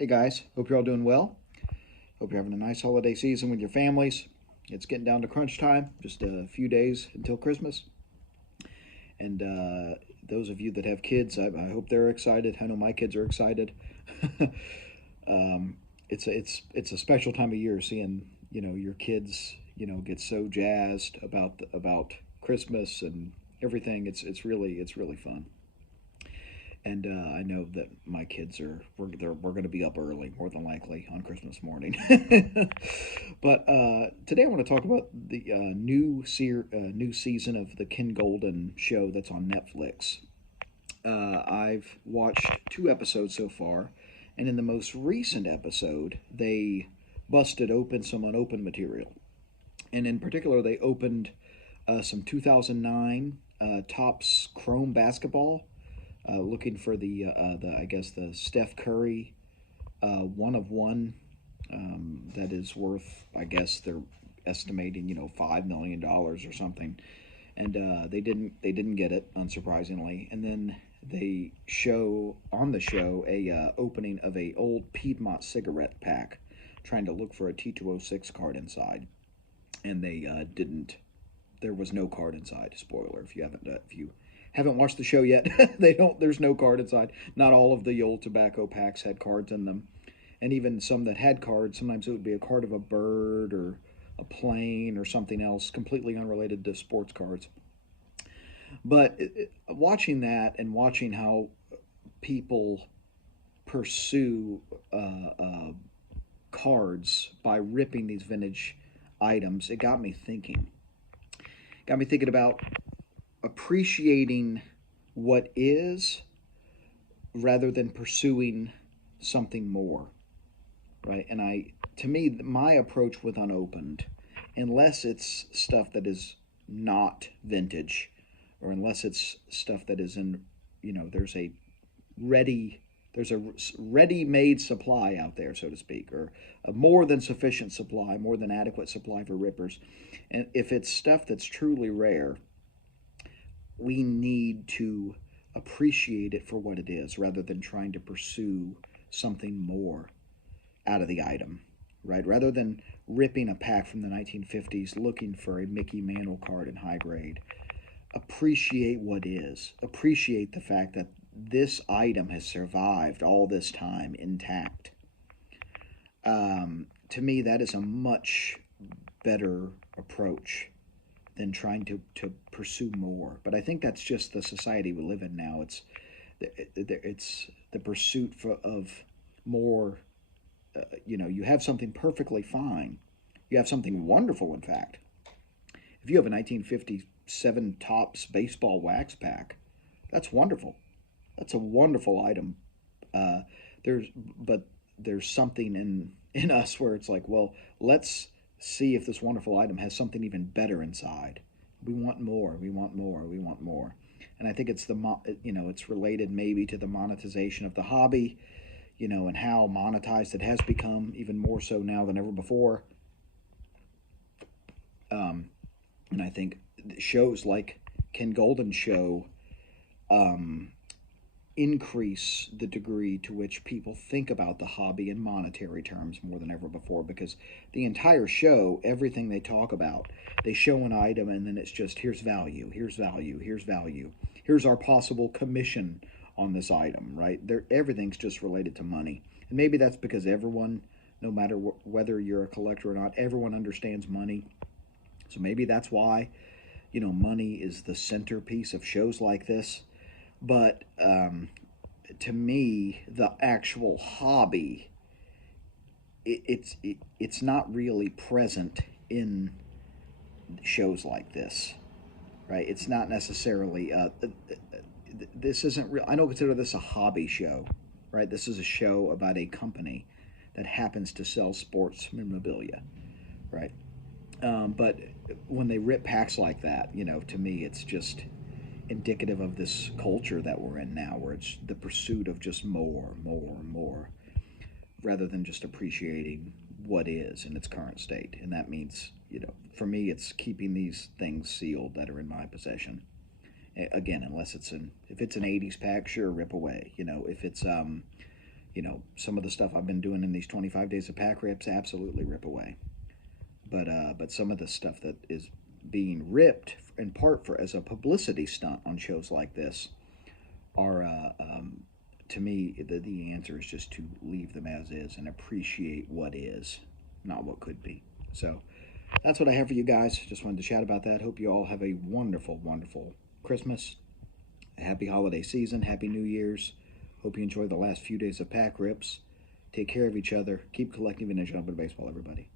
Hey guys, hope you're all doing well. Hope you're having a nice holiday season with your families. It's getting down to crunch time, just a few days until Christmas. And those of you that have kids, I hope they're excited. I know my kids are excited. um, it's a special time of year seeing your kids get so jazzed about Christmas and everything. It's really fun. And I know that my kids we're going to be up early, more than likely, on Christmas morning. But today I want to talk about the new season of the Ken Goldin show that's on Netflix. I've watched two episodes so far, and in the most recent episode, they busted open some unopened material, and in particular, they opened some 2009 Topps Chrome basketball, looking for the I guess the Steph Curry one of one, that is worth, I guess they're estimating, $5 million or something, and they didn't get it, unsurprisingly. And then they show on the show a opening of a old Piedmont cigarette pack, trying to look for a T206 card inside, and they didn't. There was no card inside. Spoiler: if you haven't watched the show yet, they don't. There's no card inside. Not all of the old tobacco packs had cards in them, and even some that had cards, sometimes it would be a card of a bird or a plane or something else completely unrelated to sports cards. But watching that and watching how people pursue cards by ripping these vintage items, it got me thinking. Got me thinking about appreciating what is rather than pursuing something more, right? And to me, my approach with unopened, unless it's stuff that is not vintage, or unless it's stuff that is in, ready, there's a ready-made supply out there, so to speak, or a more than sufficient supply, more than adequate supply for rippers. And if it's stuff that's truly rare, we need to appreciate it for what it is rather than trying to pursue something more out of the item, right? Rather than ripping a pack from the 1950s looking for a Mickey Mantle card in high grade, appreciate what is. Appreciate the fact that this item has survived all this time intact. To me, that is a much better approach than trying to pursue more. But I think that's just the society we live in now. It's the pursuit of more. You have something perfectly fine. You have something wonderful, in fact. If you have a 1957 Topps baseball wax pack, that's wonderful. That's a wonderful item. Uh, but there's something in us where it's like, well, let's see if this wonderful item has something even better inside. We want more. We want more. We want more. And I think it's related maybe to the monetization of the hobby, and how monetized it has become, even more so now than ever before. Um, and I think shows like Ken Goldin show um, increase the degree to which people think about the hobby in monetary terms more than ever before, because the entire show, everything they talk about, they show an item and then it's just, here's value, here's value, here's value, here's our possible commission on this item, right? Everything's just related to money. And maybe that's because everyone, no matter whether you're a collector or not, everyone understands money. So maybe that's why money is the centerpiece of shows like this. But to me, the actual hobby, it's not really present in shows like this, right? It's not necessarily. This isn't real. I don't consider this a hobby show, right? This is a show about a company that happens to sell sports memorabilia, right? But when they rip packs like that, to me, it's just indicative of this culture that we're in now, where it's the pursuit of just more, more, more, rather than just appreciating what is in its current state. And that means, for me, it's keeping these things sealed that are in my possession. Again, unless if it's an '80s pack, sure, rip away. If it's some of the stuff I've been doing in these 25 days of pack rips, absolutely rip away. But some of the stuff that is being ripped in part for as a publicity stunt on shows like this are, to me, the answer is just to leave them as is and appreciate what is, not what could be. So that's what I have for you guys. Just wanted to chat about that. Hope you all have a wonderful, wonderful Christmas, a happy holiday season, happy New Year's. Hope you enjoy the last few days of pack rips. Take care of each other. Keep collecting vintage and baseball, everybody.